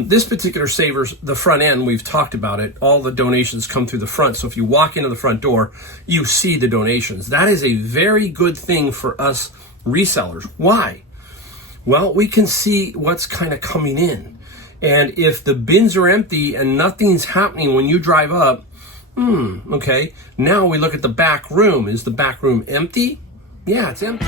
This particular saver's the front end. We've talked about it. All the donations come through the front. So if you walk into the front door, you see the donations. That is a very good thing for us resellers. Why? Well, we can see what's kind of coming in. And if the bins are empty and nothing's happening when you drive up, okay, now we look at the back room. Is the back room empty? Yeah, it's empty.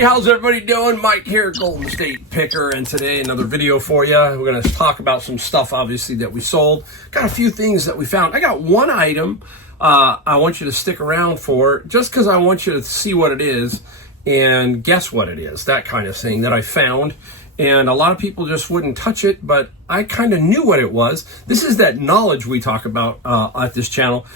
How's everybody doing? Mike here, Golden State Picker, and today another video for you. We're going to talk about some stuff, obviously, that we sold. Got a few things that we found. I got one item I want you to stick around for, just because I want you to see what it is and guess what it is, that kind of thing that I found. And a lot of people just wouldn't touch it, but I kind of knew what it was. This is that knowledge we talk about at this channel.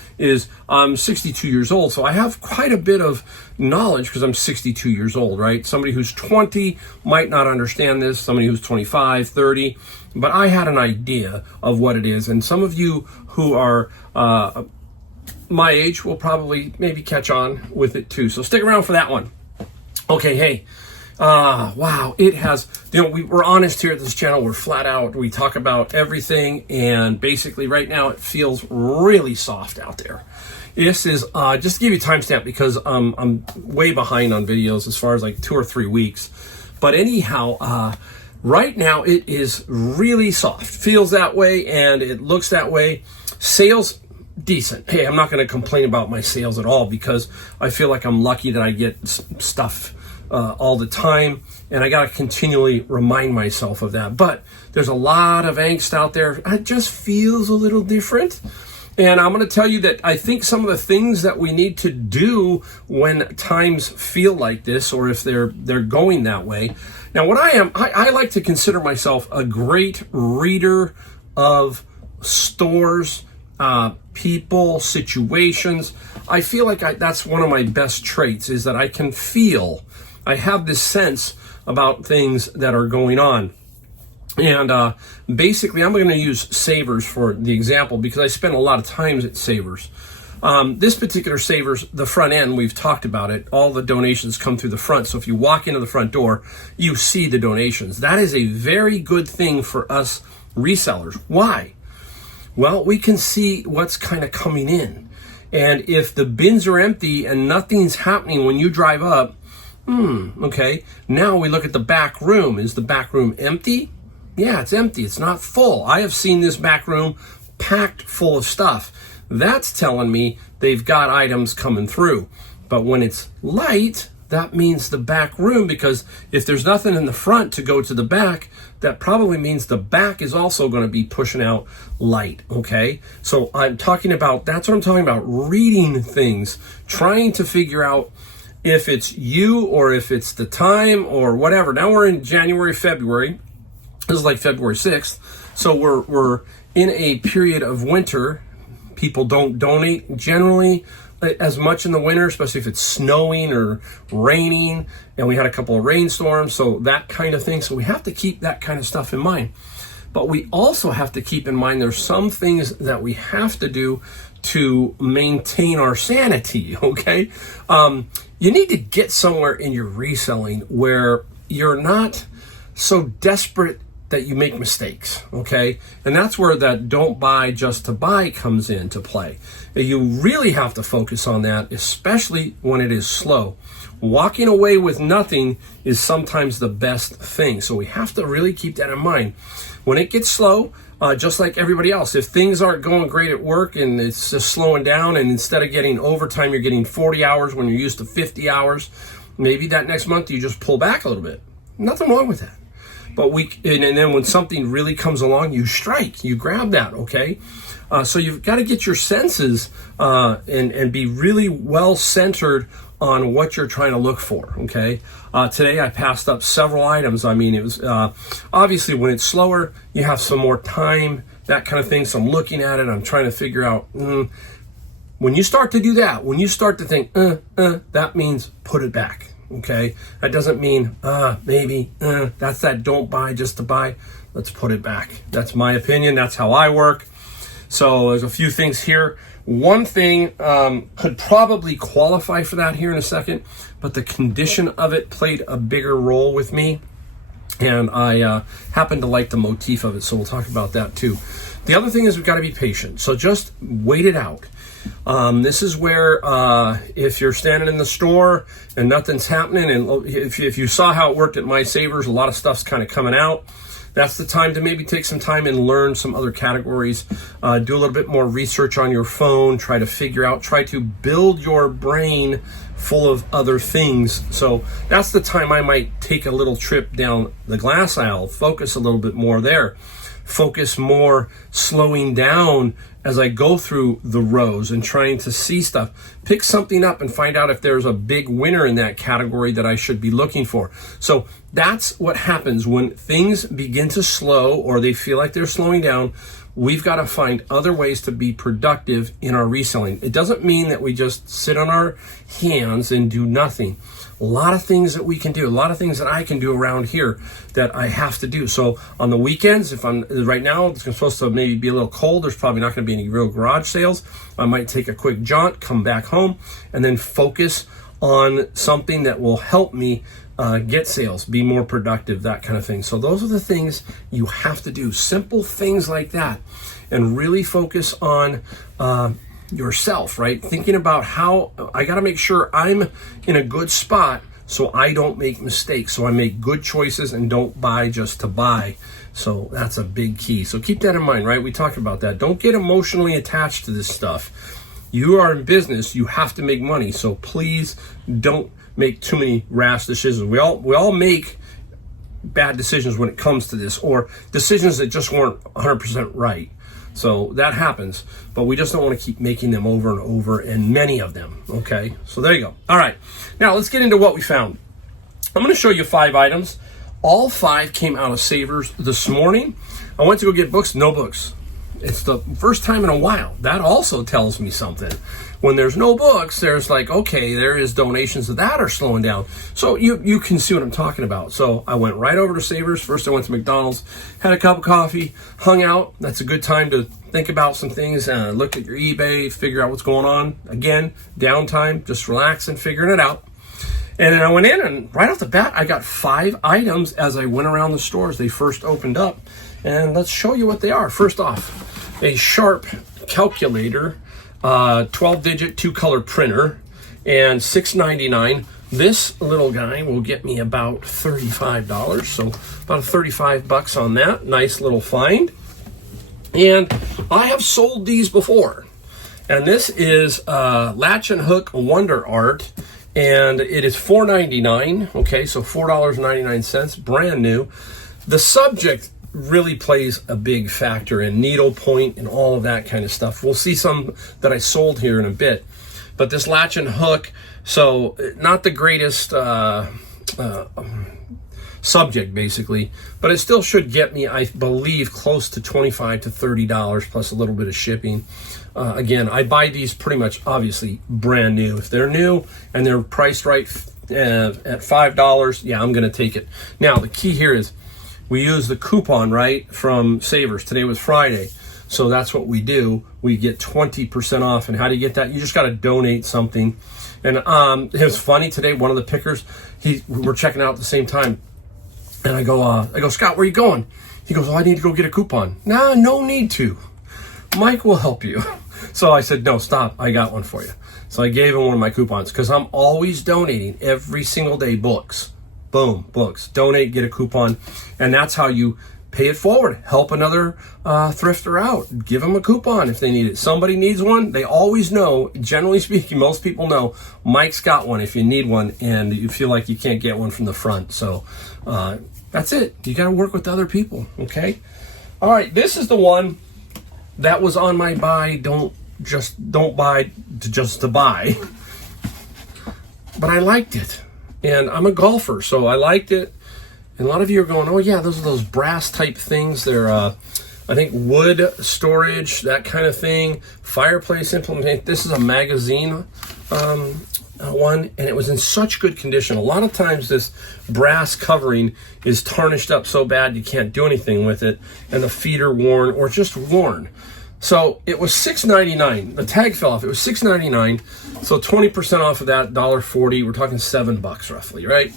I'm 62 years old, so I have quite a bit of knowledge because I'm 62 years old, right? Somebody who's 20 might not understand this, somebody who's 25, 30, but I had an idea of what it is. And some of you who are my age will probably maybe catch on with it too. So stick around for that one. Okay, hey. Wow, it has, we're honest here at this channel. We're flat out. We talk about everything, and basically right now it feels really soft out there. This is, just to give you a timestamp, because I'm way behind on videos as far as like 2 or 3 weeks. But anyhow, right now it is really soft. Feels that way, and it looks that way. Sales, decent. Hey, I'm not going to complain about my sales at all, because I feel like I'm lucky that I get stuff all the time, and I got to continually remind myself of that. But there's a lot of angst out there. It just feels a little different. And I'm going to tell you that I think some of the things that we need to do when times feel like this, or if they're going that way. Now, what I like to consider myself a great reader of stores, people, situations. I feel like that's one of my best traits, is that I can feel. I have this sense about things that are going on. And basically, I'm going to use Savers for the example, because I spend a lot of times at Savers. This particular Savers, the front end, we've talked about it. All the donations come through the front. So if you walk into the front door, you see the donations. That is a very good thing for us resellers. Why? Well, we can see what's kind of coming in. And if the bins are empty and nothing's happening when you drive up, okay, now we look at the back room. Is the back room empty? Yeah, it's empty. It's not full. I have seen this back room packed full of stuff. That's telling me they've got items coming through. But when it's light, that means the back room, because if there's nothing in the front to go to the back, that probably means the back is also going to be pushing out light, okay? So that's what I'm talking about, reading things, trying to figure out if it's you or if it's the time or whatever. Now we're in January, February. This is like February 6th. So we're in a period of winter. People don't donate generally as much in the winter, especially if it's snowing or raining. And we had a couple of rainstorms, so that kind of thing. So we have to keep that kind of stuff in mind. But we also have to keep in mind there's some things that we have to do to maintain our sanity, okay? You need to get somewhere in your reselling where you're not so desperate that you make mistakes, okay? And that's where that don't buy just to buy comes into play. You really have to focus on that, especially when it is slow. Walking away with nothing is sometimes the best thing. So we have to really keep that in mind. When it gets slow, just like everybody else, if things aren't going great at work and it's just slowing down, and instead of getting overtime, you're getting 40 hours when you're used to 50 hours, maybe that next month you just pull back a little bit. Nothing wrong with that. But and then when something really comes along, you strike, you grab that, okay? So you've got to get your senses and be really well centered on what you're trying to look for, okay? Today I passed up several items. I mean, it was obviously when it's slower, you have some more time, that kind of thing. So I'm looking at it, I'm trying to figure out, when you start to do that, when you start to think, that means put it back, okay? That doesn't mean, maybe, that's that don't buy just to buy. Let's put it back. That's my opinion. That's how I work. So there's a few things here One thing could probably qualify for that here in a second, but the condition of it played a bigger role with me, and I happen to like the motif of it, so we'll talk about that too. The other thing is we've got to be patient, so just wait it out. This is where if you're standing in the store and nothing's happening, and if you saw how it worked at My Savers, a lot of stuff's kind of coming out. That's the time to maybe take some time and learn some other categories. Do a little bit more research on your phone. Try to build your brain full of other things. So that's the time I might take a little trip down the glass aisle, focus a little bit more there. Focus more slowing down as I go through the rows and trying to see stuff. Pick something up and find out if there's a big winner in that category that I should be looking for. So that's what happens when things begin to slow or they feel like they're slowing down. We've got to find other ways to be productive in our reselling. It doesn't mean that we just sit on our hands and do nothing. A lot of things that we can do, a lot of things that I can do around here that I have to do. So on the weekends, right now, it's supposed to maybe be a little cold. There's probably not going to be any real garage sales. I might take a quick jaunt, come back home, and then focus on something that will help me get sales, be more productive, that kind of thing. So those are the things you have to do. Simple things like that, and really focus on yourself, right? Thinking about how I got to make sure I'm in a good spot so I don't make mistakes, so I make good choices and don't buy just to buy. So that's a big key. So keep that in mind, right? We talked about that. Don't get emotionally attached to this stuff. You are in business, you have to make money. So please don't make too many rash decisions. We all make bad decisions when it comes to this, or decisions that just weren't 100% right. So that happens, but we just don't want to keep making them over and over, and many of them, okay? So there you go. All right, now let's get into what we found. I'm going to show you 5 items. All 5 came out of Savers this morning. I went to go get books, no books. It's the first time in a while. That also tells me something. When there's no books, there's like, okay, there is donations that are slowing down. So you can see what I'm talking about. So I went right over to Savers. First I went to McDonald's, had a cup of coffee, hung out. That's a good time to think about some things, look at your eBay, figure out what's going on. Again, downtime, just relaxing, figuring it out. And then I went in, and right off the bat, I got 5 items as I went around the stores. They first opened up, and let's show you what they are. First off, a Sharp calculator, 12-digit 2-color printer, and $6.99. This little guy will get me about $35, so about $35 on that. Nice little find. And I have sold these before, and this is Latch and Hook Wonder Art, and it is $4.99. Okay, so $4.99, brand new. The subject really plays a big factor in needlepoint and all of that kind of stuff. We'll see some that I sold here in a bit, but this Latch and Hook, so not the greatest subject basically, but it still should get me, I believe, close to $25 to $30 plus a little bit of shipping. Again, I buy these pretty much obviously brand new. If they're new and they're priced right at $5, yeah, I'm gonna take it. Now the key here is we use the coupon, right, from Savers. Today was Friday, so that's what we do. We get 20% off. And how do you get that? You just got to donate something. And it was funny today. One of the pickers, we were checking out at the same time, and I go, Scott, where are you going? He goes, oh, I need to go get a coupon. Nah, no need to. Mike will help you. So I said, no, stop. I got one for you. So I gave him one of my coupons because I'm always donating every single day books. Boom, books. Donate, get a coupon, and that's how you pay it forward. Help another thrifter out. Give them a coupon if they need it. Somebody needs one. They always know, generally speaking, most people know Mike's got one if you need one and you feel like you can't get one from the front. So that's it. You got to work with other people, okay? All right, this is the one that was on my buy. Don't buy just to buy. But I liked it. And I'm a golfer, so I liked it. And a lot of you are going, oh yeah, those are those brass type things. They're, I think, wood storage, that kind of thing. Fireplace implement. This is a magazine one, and it was in such good condition. A lot of times this brass covering is tarnished up so bad you can't do anything with it, and the feet are worn or just worn. So it was $6.99. The tag fell off. It was $6.99. So 20% off of that, $1.40. We're talking $7 roughly, right?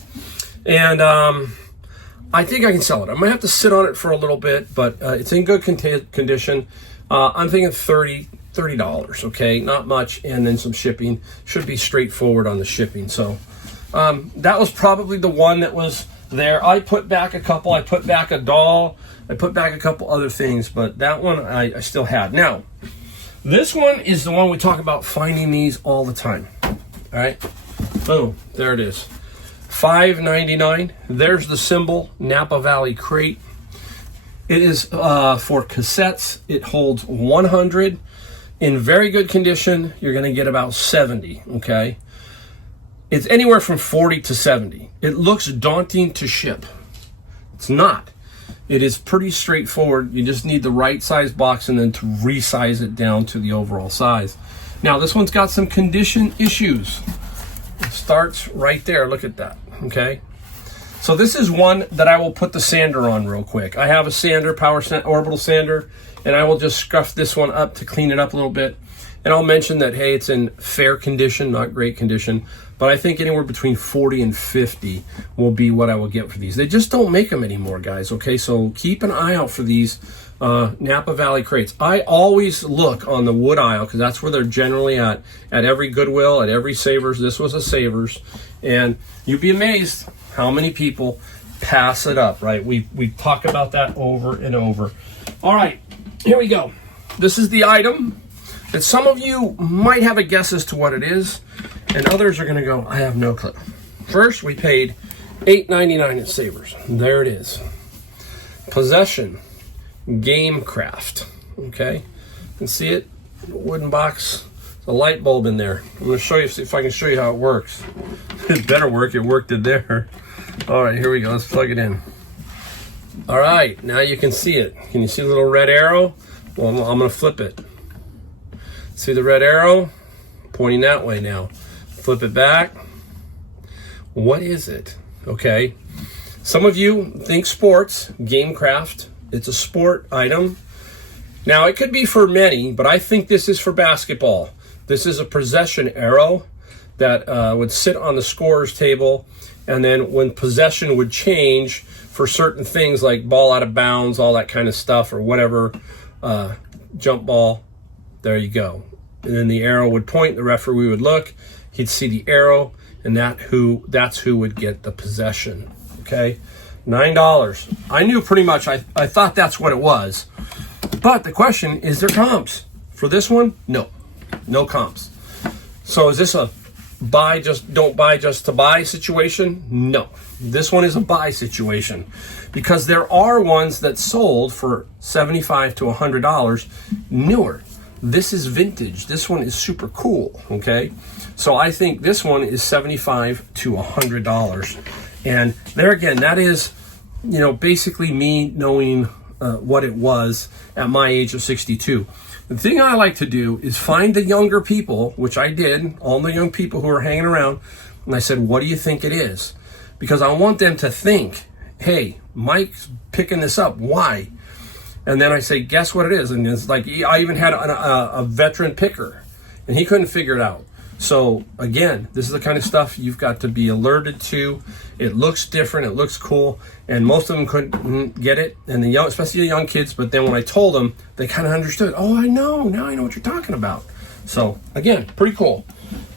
And I think I can sell it. I might have to sit on it for a little bit, but it's in good condition. I'm thinking $30, okay? Not much, and then some shipping. Should be straightforward on the shipping. So that was probably the one that was there. I put back a couple. I put back a doll. I put back a couple other things, but that one I still had. Now, this one is the one we talk about finding these all the time. All right? Boom. There it is. $5.99. There's the symbol, Napa Valley crate. It is for cassettes. It holds 100. In very good condition, you're going to get about 70, okay? It's anywhere from 40 to 70. It looks daunting to ship. It's not. It is pretty straightforward. You just need the right size box and then to resize it down to the overall size. Now, this one's got some condition issues. It starts right there. Look at that, okay? So this is one that I will put the sander on real quick. I have a sander, orbital sander, and I will just scuff this one up to clean it up a little bit. And I'll mention that, hey, it's in fair condition, not great condition, but I think anywhere between 40 and 50 will be what I will get for these. They just don't make them anymore, guys, okay? So keep an eye out for these Napa Valley crates. I always look on the wood aisle because that's where they're generally at every Goodwill, at every Savers. This was a Savers. And you'd be amazed how many people pass it up, right? We talk about that over and over. All right, here we go. This is the item that some of you might have a guess as to what it is, and others are going to go, I have no clue. First, we paid $8.99 at Savers. There it is. Possession Gamecraft. Okay, you can see it. Wooden box. There's a light bulb in there. I'm going to show you, see if I can show you how it works. It better work. It worked it there. All right, here we go. Let's plug it in. All right, now you can see it. Can you see the little red arrow? Well, I'm going to flip it. See the red arrow? Pointing that way now. Flip it back. What is it? Okay. Some of you think sports, Gamecraft. It's a sport item. Now, it could be for many, but I think this is for basketball. This is a possession arrow that would sit on the scorer's table, and then when possession would change for certain things like ball out of bounds, all that kind of stuff, or whatever, jump ball, there you go. And then the arrow would point, the referee would look, he'd see the arrow, and that's who would get the possession. Okay, $9. I knew pretty much, I thought that's what it was. But the question, is there comps? For this one, no comps. So is this a don't buy just to buy situation? No, this one is a buy situation, because there are ones that sold for $75 to $100 newer. This is vintage. This one is super cool, okay? So I think this one is $75 to $100. And there again, that is, basically me knowing what it was at my age of 62. The thing I like to do is find the younger people, which I did, all the young people who are hanging around, and I said, what do you think it is? Because I want them to think, hey, Mike's picking this up. Why? And then I say, guess what it is? And it's like, I even had a veteran picker, and he couldn't figure it out. So again, this is the kind of stuff you've got to be alerted to. It looks different, it looks cool, and most of them couldn't get it, and especially the young kids. But then when I told them, they kind of understood. Oh, I know, now I know what you're talking about. So again, pretty cool.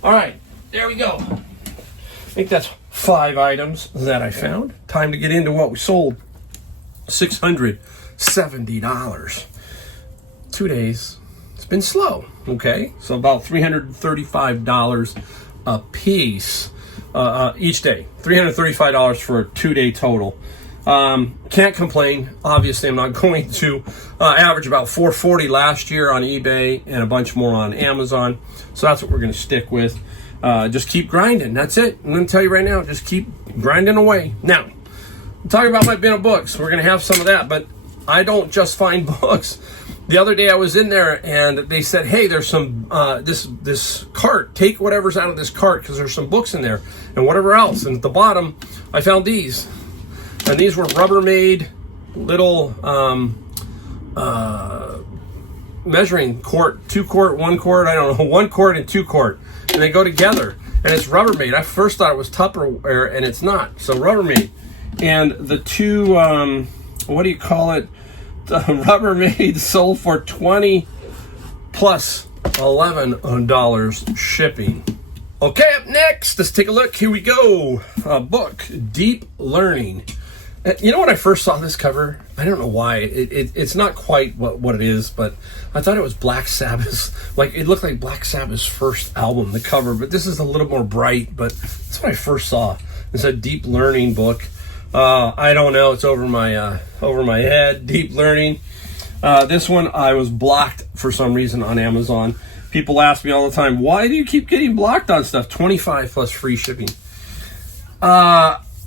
All right, there we go. I think that's 5 items that I found. Time to get into what we sold. $670. 2 days. It's been slow, okay? So about $335 a piece each day. $335 for a 2-day total. Can't complain. Obviously, I'm not going to average about $440 last year on eBay and a bunch more on Amazon. So that's what we're going to stick with. Just keep grinding. That's it. I'm going to tell you right now, just keep grinding away. Now, I'm talking about my bin of books. We're going to have some of that, but I don't just find books. The other day I was in there and they said, hey, there's some, this cart, take whatever's out of this cart because there's some books in there and whatever else. And at the bottom, I found these. And these were Rubbermaid little, measuring quart, 2 quart, 1 quart, I don't know, 1 quart and 2 quart, and they go together, and it's Rubbermaid. I first thought it was Tupperware, and it's not. So Rubbermaid, and the two, what do you call it? The Rubbermaid sold for $20 plus $11 shipping. Okay, up next, let's take a look. Here we go. A book, Deep Learning. You know, when I first saw this cover, I don't know why. It's not quite what it is, but I thought it was Black Sabbath. Like, it looked like Black Sabbath's first album, the cover, but this is a little more bright, but that's what I first saw. It's a Deep Learning book. I don't know. It's over my head. Deep Learning. This one I was blocked for some reason on Amazon. People ask me all the time, why do you keep getting blocked on stuff? 25 plus free shipping.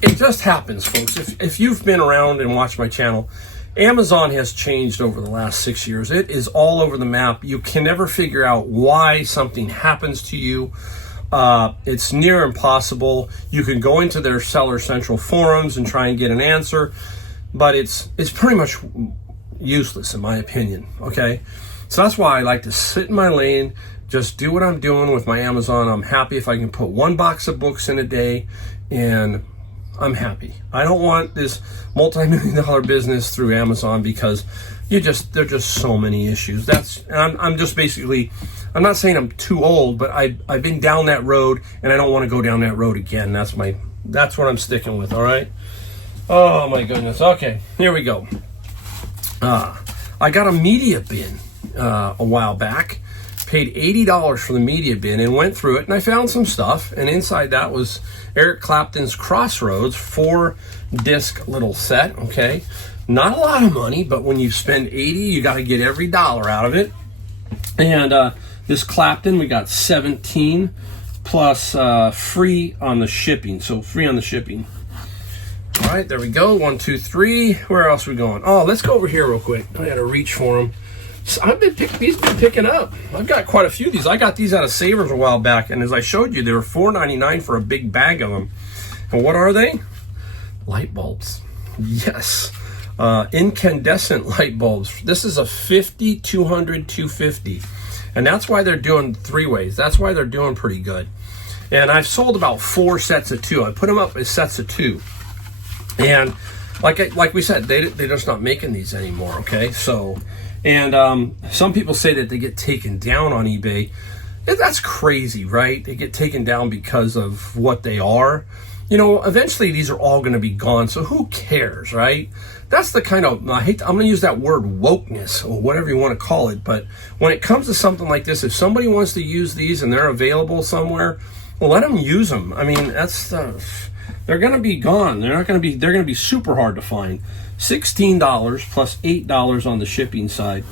It just happens, folks. If you've been around and watched my channel, Amazon has changed over the last 6 years. It is all over the map. You can never figure out why something happens to you. It's near impossible. You can go into their Seller Central forums and try and get an answer, but it's pretty much useless in my opinion, okay? So that's why I like to sit in my lane, just do what I'm doing with my Amazon. I'm happy if I can put 1 box of books in a day, and I'm happy. I don't want this multi-million-dollar business through Amazon because there are just so many issues. I'm just basically, I'm not saying I'm too old, but I've been down that road, and I don't want to go down that road again. That's what I'm sticking with, all right? Oh, my goodness. Okay, here we go. I got a media bin a while back, paid $80 for the media bin, and went through it, and I found some stuff, and inside that was Eric Clapton's Crossroads 4-disc little set, okay? Not a lot of money, but when you spend $80, you got to get every dollar out of it. And this Clapton, we got 17 plus free on the shipping, so free on the shipping. All right, there we go. 1, 2, 3. Where else are we going? Oh, let's go over here real quick. I got to reach for them. So these been picking up. I've got quite a few of these. I got these out of Savers a while back, and as I showed you, they were $4.99 for a big bag of them. And what are they? Light bulbs. Yes. Incandescent light bulbs. This is a 50, 200, 250. And that's why they're doing 3-ways. That's why they're doing pretty good. And I've sold about 4 sets of 2. I put them up as sets of 2. And like we said, they're just not making these anymore, okay? So, and some people say that they get taken down on eBay. That's crazy, right? They get taken down because of what they are. You know, eventually these are all going to be gone, so who cares, right? That's the kind of, I'm going to use that word wokeness or whatever you want to call it, but when it comes to something like this, if somebody wants to use these and they're available somewhere, well, let them use them. I mean, they're going to be gone. They're going to be super hard to find. $16 plus $8 on the shipping side.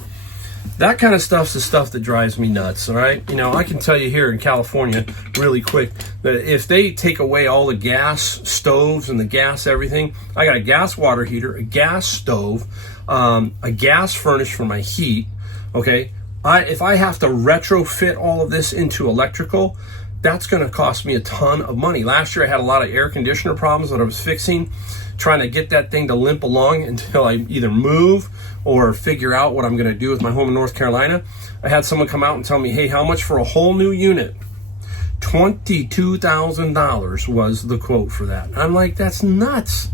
That kind of stuff's the stuff that drives me nuts, all right? You know, I can tell you here in California really quick that if they take away all the gas stoves and the gas everything, I got a gas water heater, a gas stove, a gas furnace for my heat, okay? If I have to retrofit all of this into electrical, that's going to cost me a ton of money. Last year I had a lot of air conditioner problems that I was fixing, trying to get that thing to limp along until I either move or figure out what I'm going to do with my home in North Carolina. I had someone come out and tell me, hey, how much for a whole new unit? $22,000 was the quote for that. I'm like, that's nuts.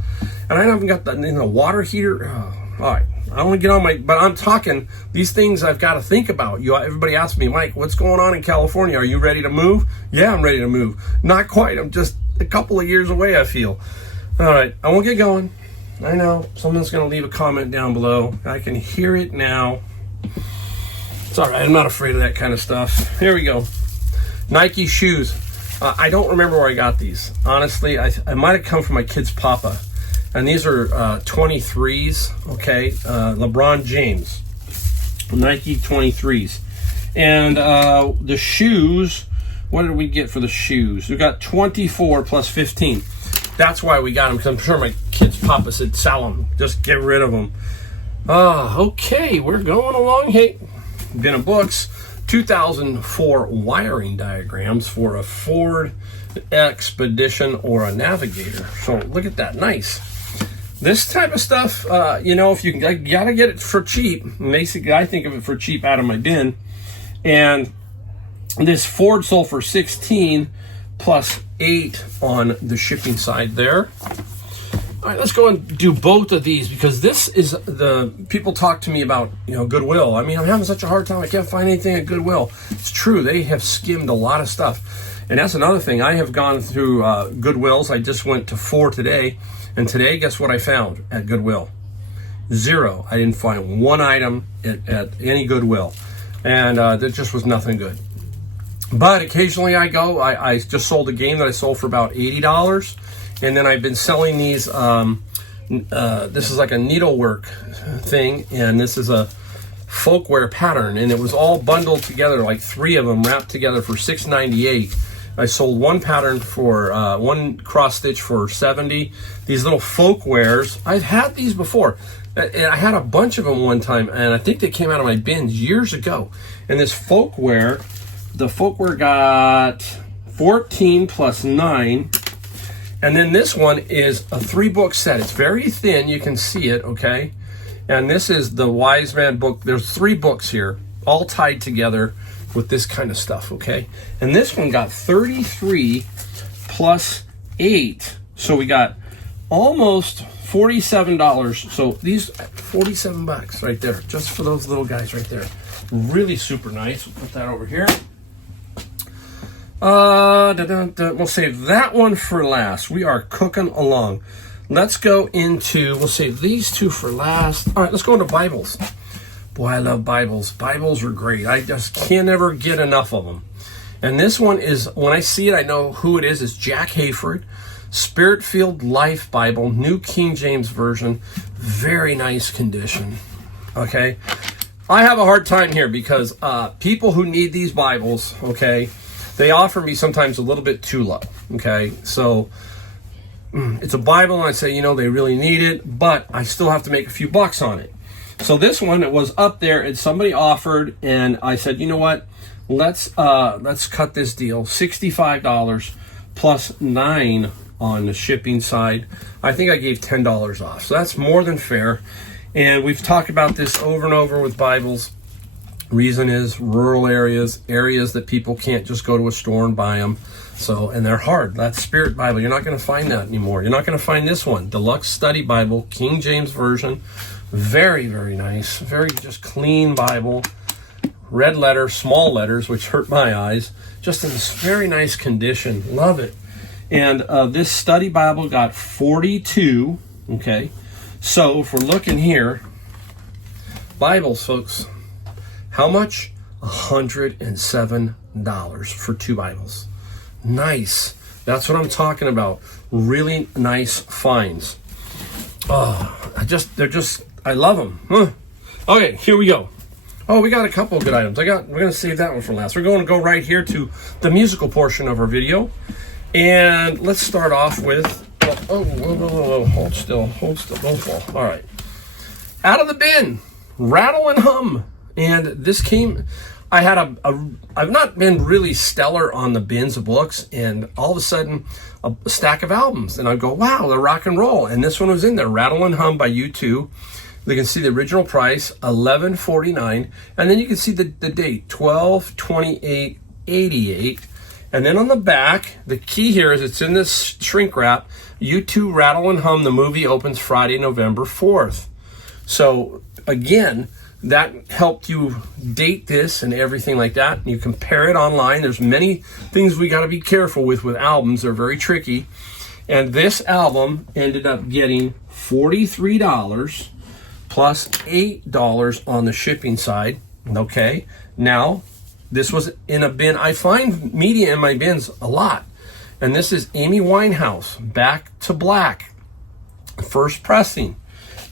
And I haven't got the water heater. Oh, all right, I don't want to get on but I'm talking these things I've got to think about. Everybody asks me, Mike, what's going on in California? Are you ready to move? Yeah, I'm ready to move. Not quite. I'm just a couple of years away, I feel. All right, I won't get going. I know someone's going to leave a comment down below. I can hear it now. It's all right. I'm not afraid of that kind of stuff. Here we go. Nike shoes. I don't remember where I got these. Honestly, I might have come from my kid's papa. And these are 23s, okay? LeBron James. Nike 23s. And the shoes, what did we get for the shoes? We got 24 plus 15. That's why we got them, because I'm sure my kid's papa said, sell them. Just get rid of them. Okay, we're going along. Hey, bin of books. 2004 wiring diagrams for a Ford Expedition or a Navigator. So look at that. Nice. This type of stuff, if you gotta get it for cheap. Basically, I think of it for cheap out of my bin. And this Ford sold for $16 plus $8 on the shipping side there. All right, let's go and do both of these, because this is people talk to me about, Goodwill. I mean, I'm having such a hard time. I can't find anything at Goodwill. It's true. They have skimmed a lot of stuff. And that's another thing. I have gone through Goodwills. I just went to 4 today. And today, guess what I found at Goodwill? 0. I didn't find one item at any Goodwill. And there just was nothing good. But occasionally I go. I just sold a game that I sold for about $80. And then I've been selling these. This is like a needlework thing. And this is a folkware pattern. And it was all bundled together, like 3 of them wrapped together for $6.98. I sold one pattern for one cross stitch for $70. These little folkwares, I've had these before. And I had a bunch of them one time, and I think they came out of my bins years ago. And this folkware, the folkware got 14 plus 9. And then this one is a 3-book set. It's very thin, you can see it, okay? And this is the Wise Man book. There's 3 books here, all tied together with this kind of stuff, okay? And this one got 33 plus 8. So we got almost $47. So these $47 right there, just for those little guys right there. Really super nice. We'll put that over here. We'll save that one for last. We are cooking along. Let's go into, we'll save these 2 for last. All right, let's go into Bibles. Boy, I love Bibles. Bibles are great. I just can't ever get enough of them. And this one is, when I see it, I know who it is. It's Jack Hayford, Spirit-Filled Life Bible, New King James Version. Very nice condition. Okay? I have a hard time here because people who need these Bibles, okay, they offer me sometimes a little bit too low. Okay? So it's a Bible, and I say, they really need it, but I still have to make a few bucks on it. So this one, it was up there, and somebody offered, and I said, you know what? Let's cut this deal. $65 plus 9 on the shipping side. I think I gave $10 off. So that's more than fair. And we've talked about this over and over with Bibles. Reason is rural areas that people can't just go to a store and buy them. So, and they're hard. That's Spirit Bible. You're not going to find that anymore. You're not going to find this one. Deluxe Study Bible, King James Version. Very, very nice. Very just clean Bible. Red letter, small letters, which hurt my eyes. Just in this very nice condition. Love it. And this study Bible got 42. Okay. So if we're looking here, Bibles, folks, how much? $107 for 2 Bibles. Nice. That's what I'm talking about. Really nice finds. Oh, I love them. Huh. Okay, here we go. Oh, we got a couple of good items. We're going to save that one for last. We're going to go right here to the musical portion of our video. And let's start off with, whoa, hold still, don't fall. All right. Out of the bin, Rattle and Hum. And this came, I've not been really stellar on the bins of books, and all of a sudden, a stack of albums. And I go, wow, they're rock and roll. And this one was in there, Rattle and Hum by U2. You can see the original price, $11.49, and then you can see the date, 12/28/88. And then on the back, the key here is it's in this shrink wrap. U2 Rattle and Hum, the movie opens Friday, November 4th. So again, that helped you date this and everything like that. You compare it online. There's many things we got to be careful with albums. They're very tricky. And this album ended up getting $43 plus $8 on the shipping side. Okay. Now, this was in a bin. I find media in my bins a lot. And this is Amy Winehouse, Back to Black. First pressing.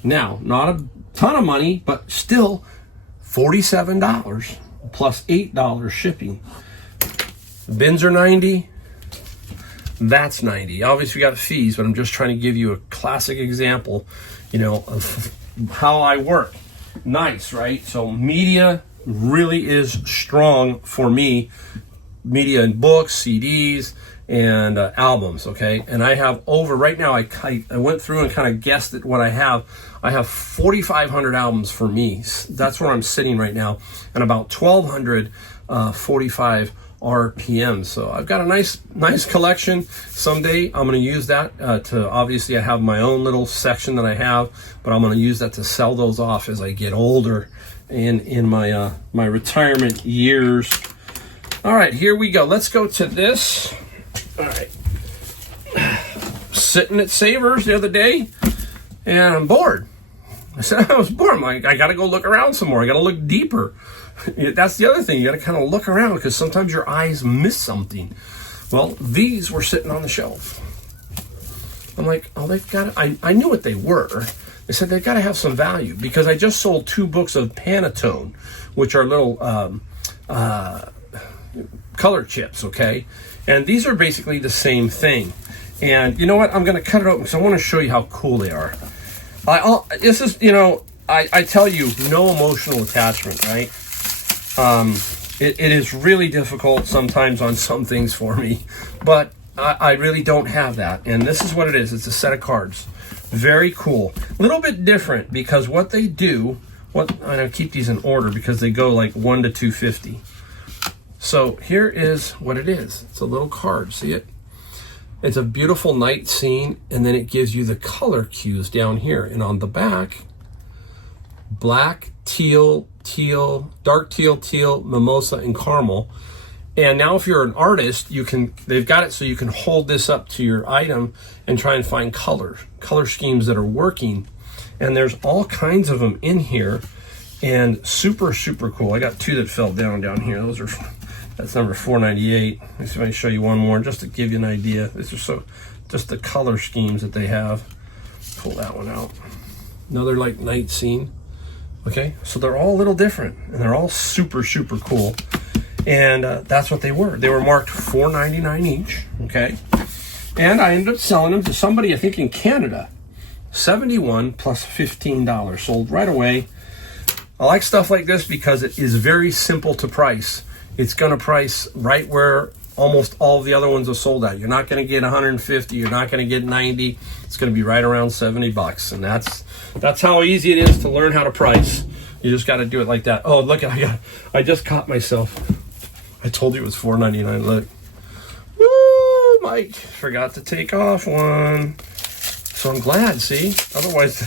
Now, not a ton of money, but still $47 plus $8 shipping. The bins are $90. That's $90. Obviously, we got fees, but I'm just trying to give you a classic example, of how I work. Nice, right? So media really is strong for me. media and books, CDs, and albums, okay? And I have over, right now, I went through and kind of guessed at what I have. I have 4,500 albums for me. That's where I'm sitting right now, and about 1,200 45 RPM. So I've got a nice collection. Someday I'm going to use that to, obviously I have my own little section that I have, but I'm going to use that to sell those off as I get older in my my retirement years. All right, here we go. Let's go to this. All right. Sitting at Savers the other day, and I'm bored. I said I was bored. I'm like, I got to go look around some more. I got to look deeper. That's the other thing. You got to kind of look around because sometimes your eyes miss something. Well, these were sitting on the shelf. I'm like, oh, they've got. I knew what they were. They said they've got to have some value because I just sold 2 books of Pantone, which are little color chips. Okay, and these are basically the same thing. And you know what? I'm going to cut it open because I want to show you how cool they are. This is, you know, I tell you, no emotional attachment, right? It is really difficult sometimes on some things for me, but I really don't have that. And this is what it is. It's a set of cards. Very cool. A little bit different because what they do, I keep these in order because they go like 1 to 250. So here is what it is. It's a little card. See it? It's a beautiful night scene, and then it gives you the color cues down here. And on the back, black, teal, dark teal, mimosa, and caramel. And now if you're an artist, they've got it so you can hold this up to your item and try and find color schemes that are working. And there's all kinds of them in here, and super, super cool. I got 2 that fell down here. That's number 498. Let's see if I can show you one more just to give you an idea. This is just the color schemes that they have. Pull that one out. Another like night scene. Okay, so they're all a little different, and they're all super, super cool. And that's what they were. They were marked $4.99 each. Okay, and I ended up selling them to somebody I think in Canada. $71 plus $15 sold right away. I like stuff like this because it is very simple to price. It's going to price right where almost all of the other ones are sold at. You're not going to get 150. You're not going to get 90. It's going to be right around $70, and that's how easy it is to learn how to price. You just got to do it like that. Oh, look! I just caught myself. I told you it was $4.99. Look, woo! Mike forgot to take off one. So I'm glad. See, otherwise,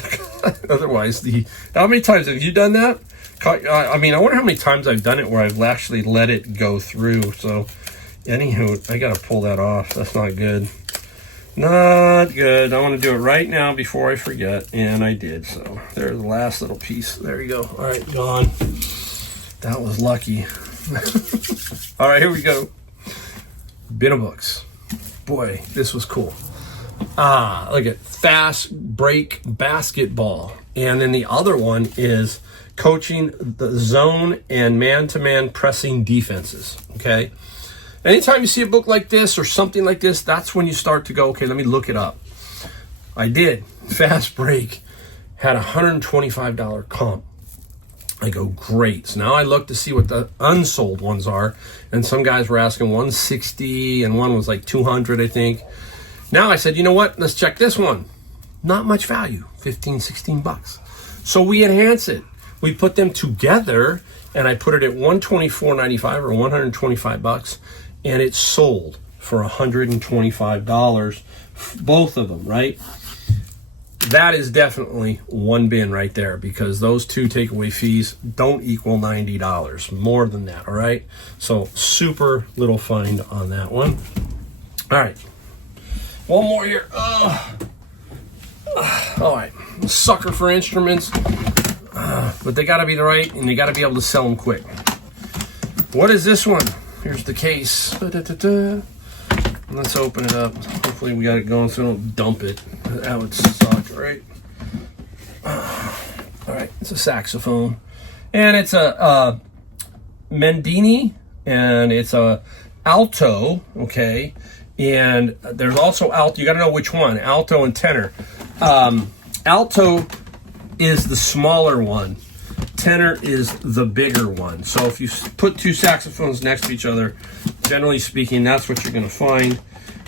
how many times have you done that? I mean, I wonder how many times I've done it where I've actually let it go through. So, anywho, I got to pull that off. That's not good. Not good. I want to do it right now before I forget. And I did. So, there's the last little piece. There you go. All right, gone. That was lucky. All right, here we go. Bin of books. Boy, this was cool. Look at Fast Break Basketball. And then the other one is coaching the zone and man-to-man pressing defenses, okay? Anytime you see a book like this or something like this, that's when you start to go, okay, let me look it up. I did. Fast Break had a $125 comp. I go, great. So now I look to see what the unsold ones are, and some guys were asking $160, and one was like $200, I think. Now I said, you know what? Let's check this one. Not much value, $15, $16. So we enhance it. We put them together, and I put it at $124.95 or $125, and it sold for $125, both of them, right? That is definitely one bin right there because those 2 takeaway fees don't equal $90, more than that, all right? So super little find on that one. All right, one more here. All right, sucker for instruments. But they got to be the right, and you got to be able to sell them quick. What is this one? Here's the case. Da-da-da-da. Let's open it up. Hopefully we got it going so we don't dump it. That would suck, right? All right, it's a saxophone. And it's a Mendini, and it's a alto, okay? And there's also alto. You got to know which one, alto and tenor. Alto is the smaller one. Tenor is the bigger one. So if you put 2 saxophones next to each other, Generally speaking, that's what you're going to find.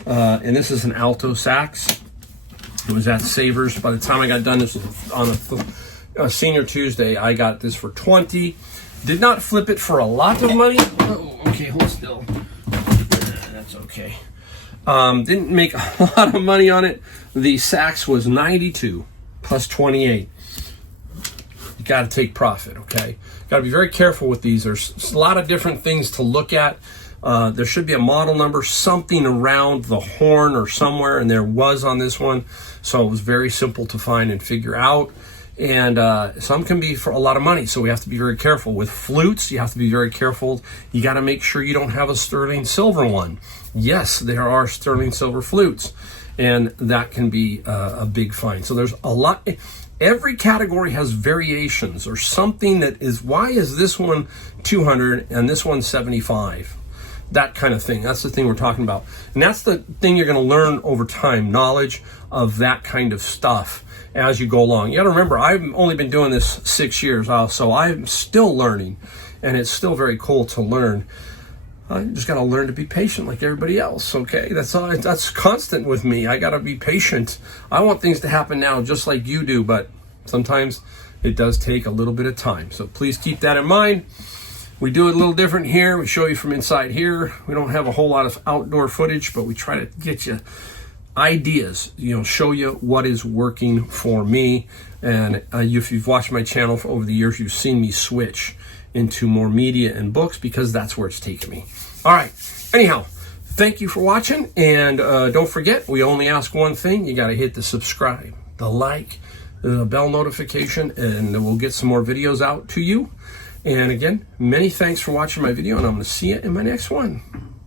And this is an Alto Sax. It was at Savers. By the time I got done, this was on a Senior Tuesday. I got this for $20. Did not flip it for a lot of money. Oh, okay, hold still. That's okay. Didn't make a lot of money on it. The Sax was $92 plus $28. You got to take profit, okay? Got to be very careful with these. There's a lot of different things to look at. There should be a model number, something around the horn or somewhere, and there was on this one. So it was very simple to find and figure out. And some can be for a lot of money, so we have to be very careful. With flutes, you have to be very careful. You got to make sure you don't have a sterling silver one. Yes, there are sterling silver flutes, and that can be a big find. So there's a lot. Every category has variations or something that is, why is this one 200 and this one 75? That kind of thing. That's the thing we're talking about. And that's the thing you're going to learn over time, knowledge of that kind of stuff as you go along. You got to remember, I've only been doing this 6 years, so I'm still learning, and it's still very cool to learn. I just got to learn to be patient like everybody else, okay? That's constant with me. I got to be patient. I want things to happen now just like you do, but sometimes it does take a little bit of time. So please keep that in mind. We do it a little different here. We show you from inside here. We don't have a whole lot of outdoor footage, but we try to get you ideas, show you what is working for me. And if you've watched my channel for over the years, you've seen me switch into more media and books because that's where it's taken me. All right. Anyhow, thank you for watching. And don't forget, we only ask one thing. You got to hit the subscribe, the like, the bell notification, and we'll get some more videos out to you. And again, many thanks for watching my video, and I'm going to see you in my next one.